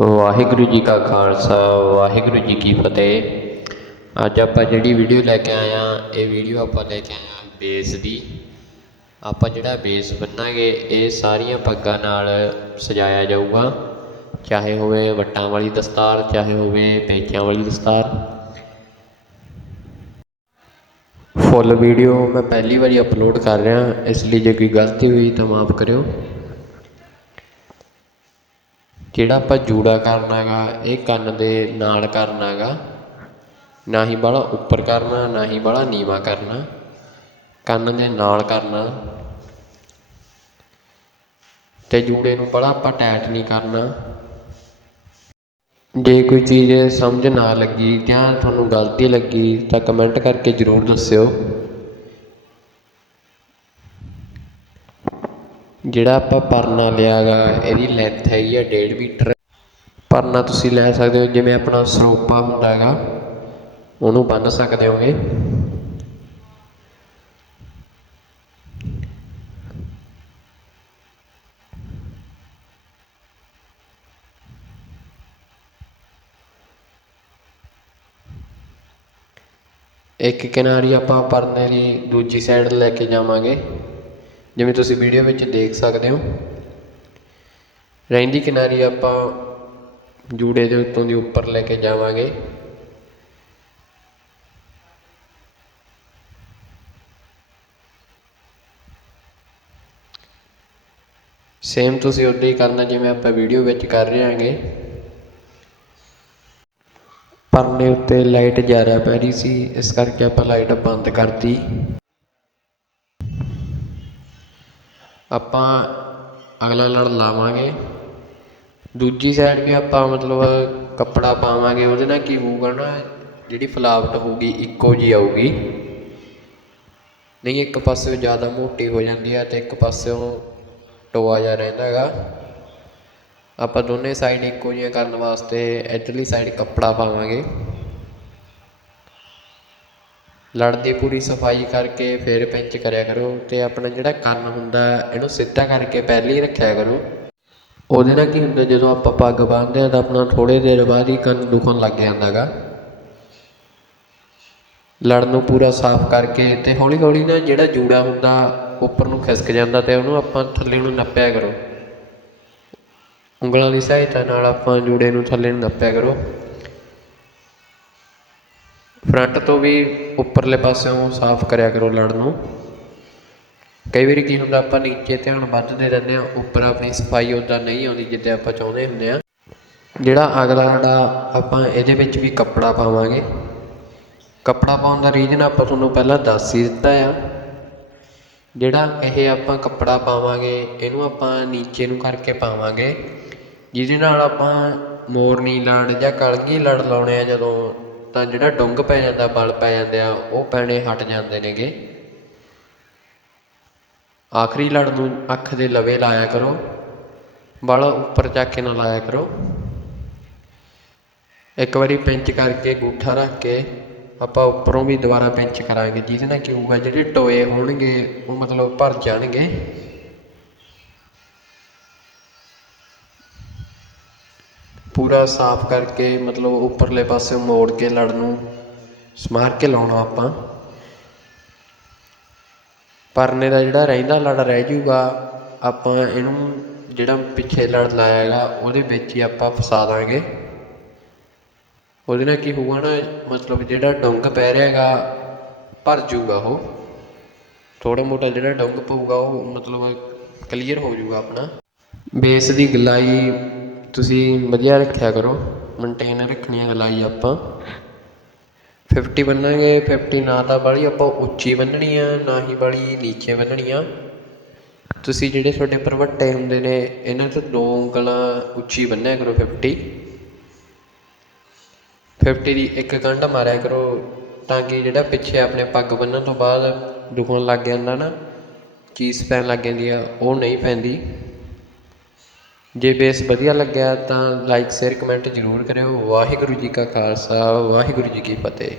ਵਾਹਿਗੁਰੂ ਜੀ ਕਾ ਖਾਲਸਾ, ਵਾਹਿਗੁਰੂ ਜੀ ਕੀ ਫਤਿਹ। ਅੱਜ ਆਪਾਂ ਜਿਹੜੀ ਵੀਡੀਓ ਲੈ ਕੇ ਆਏ ਆ ਇਹ ਵੀਡੀਓ ਆਪਾਂ ਲੈ ਕੇ ਆਏ ਆ ਬੇਸ ਦੀ। ਆਪਾਂ ਜਿਹੜਾ ਬੇਸ ਬੰਨਾਂਗੇ, ਇਹ ਸਾਰੀਆਂ ਪੱਗਾਂ ਨਾਲ ਸਜਾਇਆ ਜਾਊਗਾ। ਚਾਹੇ ਹੋਵੇ ਵੱਟਾਂ ਵਾਲੀ ਦਸਤਾਰ, ਚਾਹੇ ਹੋਵੇ ਪੈਂਚਾਂ ਵਾਲੀ ਦਸਤਾਰ। ਫੁੱਲ ਵੀਡੀਓ ਮੈਂ ਪਹਿਲੀ ਵਾਰੀ ਅਪਲੋਡ ਕਰ ਰਿਹਾ, ਇਸ ਲਈ ਜੇ ਕੋਈ ਗਲਤੀ ਹੋਈ ਤਾਂ ਮਾਫ ਕਰਿਓ। ਜਿਹੜਾ ਆਪਾਂ ਜੂੜਾ ਕਰਨਾ ਹੈਗਾ, ਇਹ ਕੰਨ ਦੇ ਨਾਲ ਕਰਨਾ ਹੈਗਾ, ਨਾ ਹੀ ਬਾਹਲਾ ਉੱਪਰ ਕਰਨਾ, ਨਾ ਹੀ ਬਾਹਲਾ ਨੀਵਾਂ ਕਰਨਾ, ਕੰਨ ਦੇ ਨਾਲ ਕਰਨਾ। ਤੇ ਜੂੜੇ ਨੂੰ ਬਾਹਲਾ ਆਪਾਂ ਟੈਟ ਨਹੀਂ ਕਰਨਾ। ਜੇ ਕੋਈ ਚੀਜ਼ ਸਮਝ ਨਾ ਲੱਗੀ ਜਾਂ ਤੁਹਾਨੂੰ ਗਲਤੀ ਲੱਗੀ ਤਾਂ ਕਮੈਂਟ ਕਰਕੇ ਜ਼ਰੂਰ ਦੱਸਿਓ। ਜਿਹੜਾ ਆਪਾਂ ਪਰਨਾ ਲਿਆ ਗਾ ਇਹਦੀ ਲੈਂਥ ਹੈਗੀ ਆ ਡੇਢ ਮੀਟਰ। ਪਰਨਾ ਤੁਸੀਂ ਲੈ ਸਕਦੇ ਹੋ, ਜਿਵੇਂ ਆਪਣਾ ਸਰੋਪਾ ਹੁੰਦਾ ਗਾ ਉਹਨੂੰ ਬੰਨ ਸਕਦੇ ਹੋਗੇ। ਇੱਕ ਕਿਨਾਰੀ ਆਪਾਂ ਪਰਨੇ ਦੀ ਦੂਜੀ ਸਾਈਡ ਲੈ ਕੇ ਜਾਵਾਂਗੇ। ਜਿਵੇਂ ਤੁਸੀਂ ਵੀਡੀਓ ਵਿੱਚ ਦੇਖ ਸਕਦੇ ਹੋ। ਰਹਿੰਦੀ ਕਿਨਾਰੀ ਆਪਾਂ ਜੂੜੇ ਦੇ ਉੱਤੋਂ ਦੀ ਉੱਪਰ ਲੈ ਕੇ ਜਾਵਾਂਗੇ। ਸੇਮ ਤੁਸੀਂ ਉਦਾਂ ਹੀ ਕਰਨਾ ਜਿਵੇਂ ਆਪਾਂ ਵੀਡੀਓ ਵਿੱਚ ਕਰ ਰਹੇ ਹਾਂਗੇ ਪਰਨੇ ਉੱਤੇ ਲਾਈਟ ਜਾ ਰਿਹਾ ਪੈ ਰਹੀ ਸੀ, ਇਸ ਕਰਕੇ ਆਪਾਂ ਲਾਈਟ ਬੰਦ ਕਰਤੀ। ਆਪਾਂ ਅਗਲਾ ਲੜ ਲਾਵਾਂਗੇ। ਦੂਜੀ ਸਾਈਡ ਵੀ ਆਪਾਂ ਮਤਲਬ ਕੱਪੜਾ ਪਾਵਾਂਗੇ, ਉਹਦੇ ਨਾਲ ਕੀ ਹੋਊਗਾ ਨਾ, ਜਿਹੜੀ ਫਲਾਵਟ ਹੋਊਗੀ, ਇੱਕੋ ਜੀ ਆਊਗੀ। ਨਹੀਂ, ਇੱਕ ਪਾਸੇ ਜ਼ਿਆਦਾ ਮੋਟੀ ਹੋ ਜਾਂਦੀ ਹੈ ਤੇ ਇੱਕ ਪਾਸਿਓਂ ਟੋਆ ਜਾ ਰਹਿੰਦਾ ਹੈਗਾ। ਆਪਾਂ ਦੋਨੇ ਸਾਈਡ ਇੱਕੋ ਜਿਹੀਆਂ ਕਰਨ ਵਾਸਤੇ ਇੱਧਰਲੀ ਸਾਈਡ ਕੱਪੜਾ ਪਾਵਾਂਗੇ। ਲੜ ਦੀ ਪੂਰੀ ਸਫ਼ਾਈ ਕਰਕੇ ਫਿਰ ਪਿੰਚ ਕਰਿਆ ਕਰੋ ਅਤੇ ਆਪਣਾ ਜਿਹੜਾ ਕੰਨ ਹੁੰਦਾ ਇਹਨੂੰ ਸਿੱਧਾ ਕਰਕੇ ਪਹਿਲੇ ਹੀ ਰੱਖਿਆ ਕਰੋ। ਉਹਦੇ ਨਾਲ ਕੀ ਹੁੰਦਾ, ਜਦੋਂ ਆਪਾਂ ਪੱਗ ਬੰਨ੍ਹਦੇ ਆ ਤਾਂ ਆਪਣਾ ਥੋੜ੍ਹੇ ਦੇਰ ਬਾਅਦ ਹੀ ਕੰਨ ਦੁਖਣ ਲੱਗ ਜਾਂਦਾ ਜਾਂਦਾਗਾ ਲੜ ਨੂੰ ਪੂਰਾ ਸਾਫ਼ ਕਰਕੇ ਤੇ ਹੌਲੀ ਹੌਲੀ ਨਾ ਜਿਹੜਾ ਜੂੜਾ ਹੁੰਦਾ ਉੱਪਰ ਨੂੰ ਖਿਸਕ ਜਾਂਦਾ ਤੇ ਉਹਨੂੰ ਆਪਾਂ ਥੱਲੇ ਨੂੰ ਨੱਪਿਆ ਕਰੋ। ਉਂਗਲਾਂ ਦੀ ਸਹਾਇਤਾ ਨਾਲ ਆਪਾਂ ਜੂੜੇ ਨੂੰ ਥੱਲੇ ਨੂੰ ਨੱਪਿਆ ਕਰੋ। ਫਰੰਟ ਤੋਂ ਵੀ ਉੱਪਰਲੇ ਪਾਸਿਓਂ ਸਾਫ਼ ਕਰਿਆ ਕਰੋ ਲੜ ਨੂੰ। ਕਈ ਵਾਰੀ ਕੀ ਹੁੰਦਾ, ਆਪਾਂ ਨੀਚੇ ਧਿਆਨ ਵੱਧਦੇ ਰਹਿੰਦੇ ਦਿੰਦੇ ਆ ਉੱਪਰ ਆਪਣੀ ਸਫ਼ਾਈ ਉਦਾਂ ਨਹੀਂ ਆਉਂਦੀ ਜਿੱਦਾਂ ਆਪਾਂ ਚਾਹੁੰਦੇ ਹੁੰਦੇ ਆ ਜਿਹੜਾ ਅਗਲਾ ਸਾਡਾ ਆਪਾਂ ਇਹਦੇ ਵਿੱਚ ਵੀ ਕੱਪੜਾ ਪਾਵਾਂਗੇ। ਕੱਪੜਾ ਪਾਉਣ ਦਾ ਰੀਜ਼ਨ ਆਪਾਂ ਤੁਹਾਨੂੰ ਪਹਿਲਾਂ ਦੱਸ ਹੀ ਦਿੱਤਾ ਆ। ਜਿਹੜਾ ਇਹ ਆਪਾਂ ਕੱਪੜਾ ਪਾਵਾਂਗੇ, ਇਹਨੂੰ ਆਪਾਂ ਨੀਚੇ ਨੂੰ ਕਰਕੇ ਪਾਵਾਂਗੇ। ਜਿਹਦੇ ਨਾਲ ਆਪਾਂ ਮੋਰਨੀ ਲੜ ਜਾਂ ਕਲਗੀ ਲੜ ਲਾਉਣੇ ਆ ਜਦੋਂ ਤਾਂ ਜਿਹੜਾ ਡੁੰਗ ਪੈ ਜਾਂਦਾ, ਬਲ ਪੈ ਜਾਂਦੇ ਆ, ਉਹ ਪੈਣੇ ਹਟ ਜਾਂਦੇ ਨੇਗੇ। ਆਖਰੀ ਲੜ ਨੂੰ ਅੱਖ ਦੇ ਲਵੇ ਲਾਇਆ ਕਰੋ, ਬਲ ਉੱਪਰ ਚੱਕ ਕੇ ਨਾ ਲਾਇਆ ਕਰੋ। ਇੱਕ ਵਾਰੀ ਪਿੰਚ ਕਰਕੇ ਗੂਠਾ ਰੱਖ ਕੇ ਆਪਾਂ ਉੱਪਰੋਂ ਵੀ ਦੁਬਾਰਾ ਪਿੰਚ ਕਰਾਂਗੇ। ਜਿਹਦੇ ਨਾਲ ਕੀ ਹੋਊਗਾ, ਜਿਹੜੇ ਟੋਏ ਹੋਣਗੇ, ਉਹ ਮਤਲਬ ਭਰ ਜਾਣਗੇ। ਪੂਰਾ ਸਾਫ਼ ਕਰਕੇ ਮਤਲਬ ਉੱਪਰਲੇ ਪਾਸੇ ਮੋੜ ਕੇ ਲੜ ਨੂੰ ਸਮਾਰ ਕੇ ਲਾਉਣਾ ਆਪਾਂ। ਪਰਨੇ ਦਾ ਜਿਹੜਾ ਰਹਿੰਦਾ ਲੜ ਰਹਿ ਜੂਗਾ, ਆਪਾਂ ਇਹਨੂੰ ਜਿਹੜਾ ਪਿੱਛੇ ਲੜ ਲਾਇਆ ਹੈਗਾ ਉਹਦੇ ਵਿੱਚ ਹੀ ਆਪਾਂ ਫਸਾ ਦਾਂਗੇ। ਉਹਦੇ ਨਾਲ ਕੀ ਹੋਊਗਾ ਨਾ, ਮਤਲਬ ਜਿਹੜਾ ਡੁੰਗ ਪੈ ਰਿਹਾ ਹੈਗਾ ਭਰ ਜੂਗਾ ਉਹ। ਥੋੜਾ ਮੋਟਾ ਜਿਹੜਾ ਡੁੰਗ ਪਊਗਾ, ਉਹ ਮਤਲਬ ਕਲੀਅਰ ਹੋ ਜੂਗਾ ਆਪਣਾ। ਬੇਸ ਦੀ ਗਲਾਈ ਤੁਸੀਂ ਵਧੀਆ ਰੱਖਿਆ ਕਰੋ ਮੇਨਟੇਨ ਰੱਖਣੀਆਂ ਗੱਲਾਂ ਜੀ ਆਪਾਂ। 50 ਬੰਨਾਂਗੇ 50 ਨਾ ਤਾਂ ਬਾਹਲੀ ਆਪਾਂ ਉੱਚੀ ਬੰਨਣੀ ਆ ਨਾ ਹੀ ਬਾਹਲੀ ਨੀਚੇ ਬੰਨਣੀ ਆ ਤੁਸੀਂ ਜਿਹੜੇ ਤੁਹਾਡੇ ਪਰਵੱਟੇ ਹੁੰਦੇ ਨੇ, ਇਹਨਾਂ ਤੋਂ ਦੋ ਉਂਗਲਾਂ ਉੱਚੀ ਬੰਨਿਆ ਕਰੋ 50 50 ਦੀ ਇੱਕ ਗੰਢ ਮਾਰਿਆ ਕਰੋ, ਤਾਂ ਕਿ ਜਿਹੜਾ ਪਿੱਛੇ ਆਪਣੇ ਪੱਗ ਬੰਨਣ ਤੋਂ ਬਾਅਦ ਦੁਖਣ ਲੱਗ ਜਾਂਦਾ ਨਾ ਚੀਜ਼ ਪੈਣ ਲੱਗ ਜਾਂਦੀ ਆ, ਉਹ ਨਹੀਂ ਪੈਂਦੀ। ਜੇ ਬੇਸ ਵਧੀਆ ਲੱਗਿਆ ਤਾਂ ਲਾਈਕ ਸ਼ੇਅਰ ਕਮੈਂਟ ਜ਼ਰੂਰ ਕਰਿਓ। ਵਾਹਿਗੁਰੂ ਜੀ ਕਾ ਖਾਲਸਾ, ਵਾਹਿਗੁਰੂ ਜੀ ਕੀ ਫਤਿਹ।